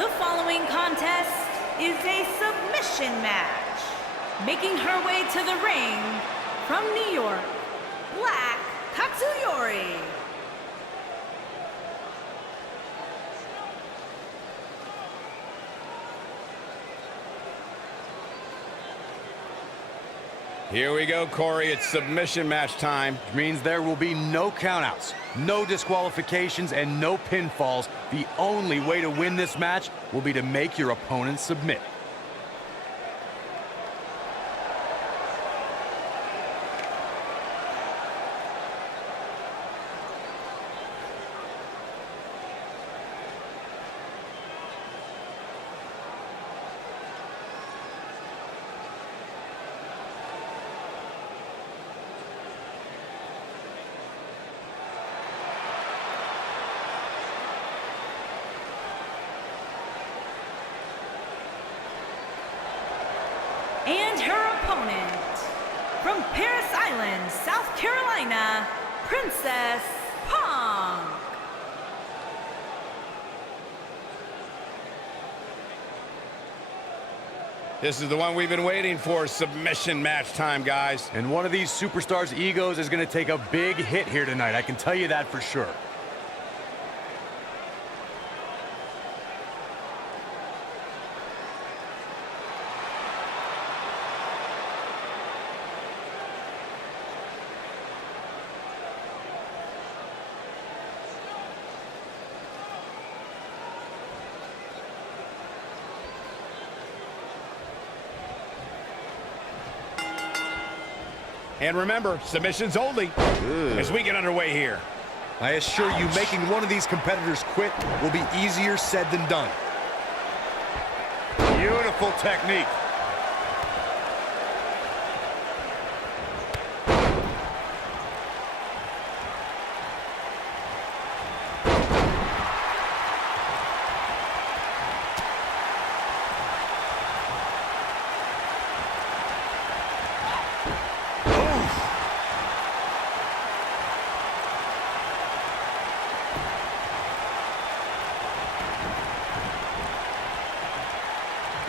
The following contest is a submission match. Making her way to the ring from New York, Black Katsuyori. Here we go, Corey. It's submission match time. Which means there will be no countouts, no disqualifications, and no pinfalls. The only way to win this match will be to make your opponent submit. And her opponent, from Paris Island, South Carolina, Princess Punk. This is the one we've been waiting for, submission match time, guys. And one of these superstars' egos is going to take a big hit here tonight. I can tell you that for sure. And remember, submissions only as we get underway here. I assure you, making one of these competitors quit will be easier said than done. Beautiful technique.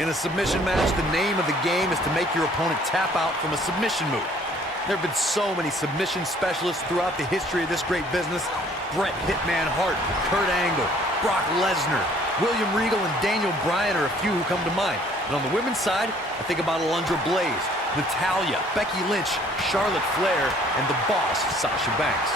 In a submission match, the name of the game is to make your opponent tap out from a submission move. There have been so many submission specialists throughout the history of this great business. Bret Hitman Hart, Kurt Angle, Brock Lesnar, William Regal, and Daniel Bryan are a few who come to mind. And on the women's side, I think about Alundra Blaze, Natalya, Becky Lynch, Charlotte Flair, and the boss, Sasha Banks.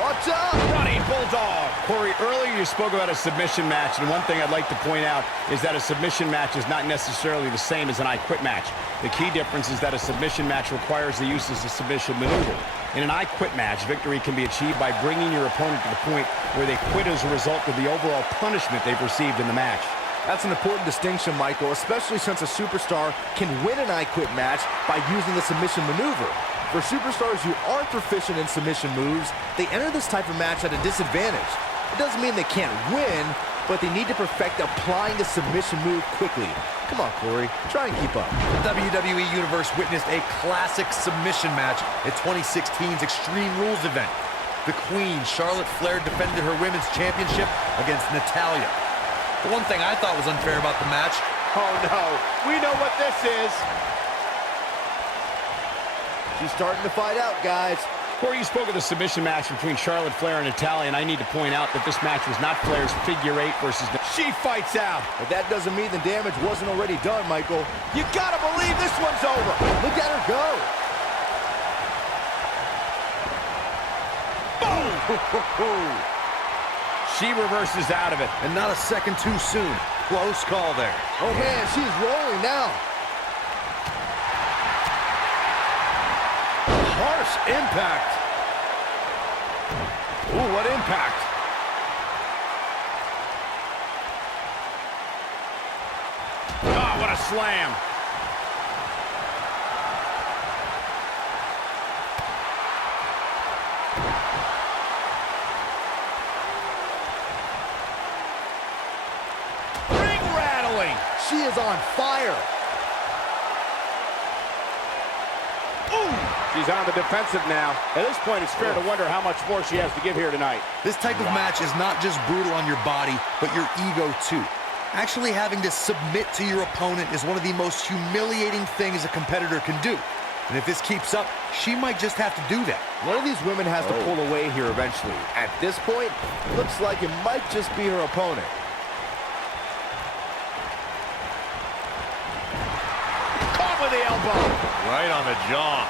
What's up? Running Bulldog. Corey, earlier you spoke about a submission match, and one thing I'd like to point out is that a submission match is not necessarily the same as an I Quit match. The key difference is that a submission match requires the use of a submission maneuver. In an I Quit match, victory can be achieved by bringing your opponent to the point where they quit as a result of the overall punishment they've received in the match. That's an important distinction, Michael, especially since a superstar can win an I Quit match by using the submission maneuver. For superstars who aren't proficient in submission moves, they enter this type of match at a disadvantage. It doesn't mean they can't win, but they need to perfect applying the submission move quickly. Come on, Corey, try and keep up. The WWE Universe witnessed a classic submission match at 2016's Extreme Rules event. The Queen, Charlotte Flair, defended her Women's Championship against Natalya. The one thing I thought was unfair about the match... Oh, no. We know what this is. She's starting to fight out, guys. Corey, you spoke of the submission match between Charlotte Flair and Natalya, and I need to point out that this match was not Flair's figure eight versus... She fights out. But that doesn't mean the damage wasn't already done, Michael. You gotta believe this one's over. Look at her go. Boom! She reverses out of it. And not a second too soon. Close call there. Oh, man, she's rolling now. Harsh impact. Ooh, what impact. Oh, what a slam. Ring rattling. She is on fire. Ooh. She's on the defensive now. At this point, it's fair to wonder how much more she has to give here tonight. This type of match is not just brutal on your body, but your ego too. Actually having to submit to your opponent is one of the most humiliating things a competitor can do. And if this keeps up, she might just have to do that. One of these women has to pull away here eventually. At this point, looks like it might just be her opponent. Caught with the elbow. Right on the jaw.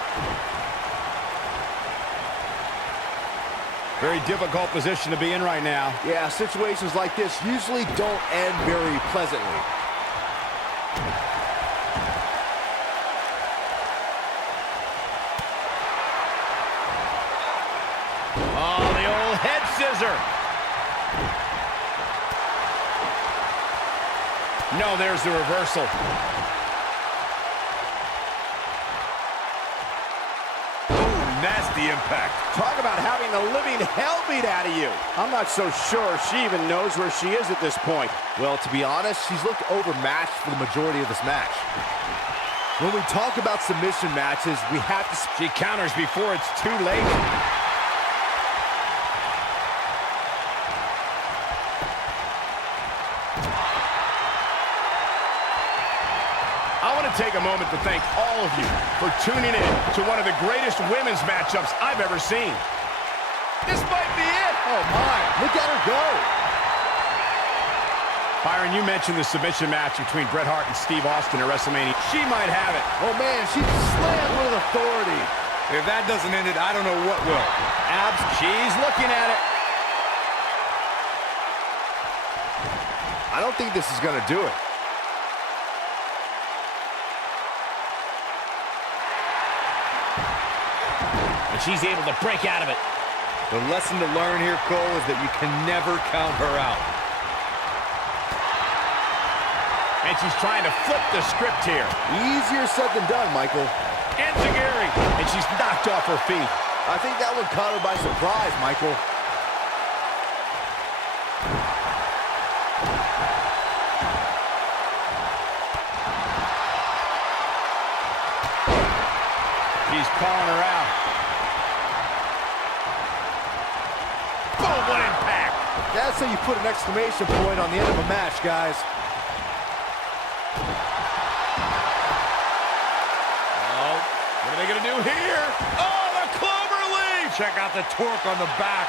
Very difficult position to be in right now. Yeah, situations like this usually don't end very pleasantly. Oh, the old head scissor. No, there's the reversal. Nasty impact. Talk about having the living hell beat out of you. I'm not so sure she even knows where she is at this point. Well, to be honest, she's looked overmatched for the majority of this match. When we talk about submission matches, we have to... She counters before it's too late. I want to take a moment to thank all of you for tuning in to one of the greatest women's matchups I've ever seen. This might be it. Oh, my. Look at her go. Byron, you mentioned the submission match between Bret Hart and Steve Austin at WrestleMania. She might have it. Oh, man, she slammed with authority. If that doesn't end it, I don't know what will. Abs, she's looking at it. I don't think this is going to do it. And she's able to break out of it. The lesson to learn here, Cole, is that you can never count her out. And she's trying to flip the script here. Easier said than done, Michael. Enziguri, and she's knocked off her feet. I think that one caught her by surprise, Michael. He's calling her out. Boom, what impact. That's how you put an exclamation point on the end of a match, guys. Oh, what are they going to do here? Oh, the clover leaf. Check out the torque on the back.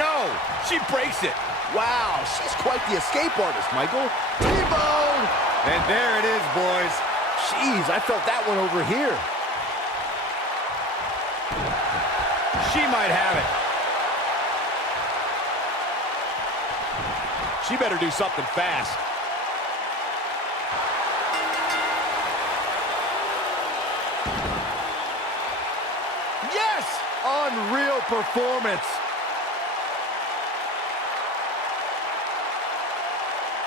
No, she breaks it. Wow, she's quite the escape artist, Michael. T-bone! And there it is, boys. Jeez, I felt that one over here. She might have it. She better do something fast. Yes! Unreal performance.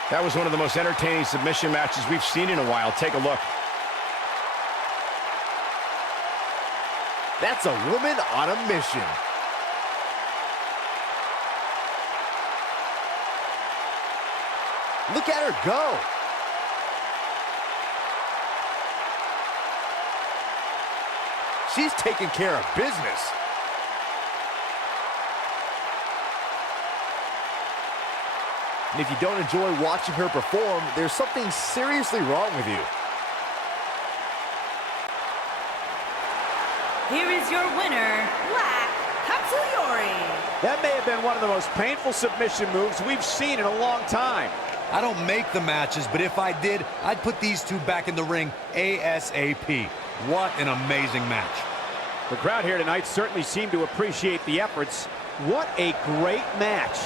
That was one of the most entertaining submission matches we've seen in a while. Take a look. That's a woman on a mission. Look at her go. She's taking care of business. And if you don't enjoy watching her perform, there's something seriously wrong with you. Here is your winner, Black Katsuyori. That may have been one of the most painful submission moves we've seen in a long time. I don't make the matches, but if I did, I'd put these two back in the ring ASAP. What an amazing match. The crowd here tonight certainly seemed to appreciate the efforts. What a great match.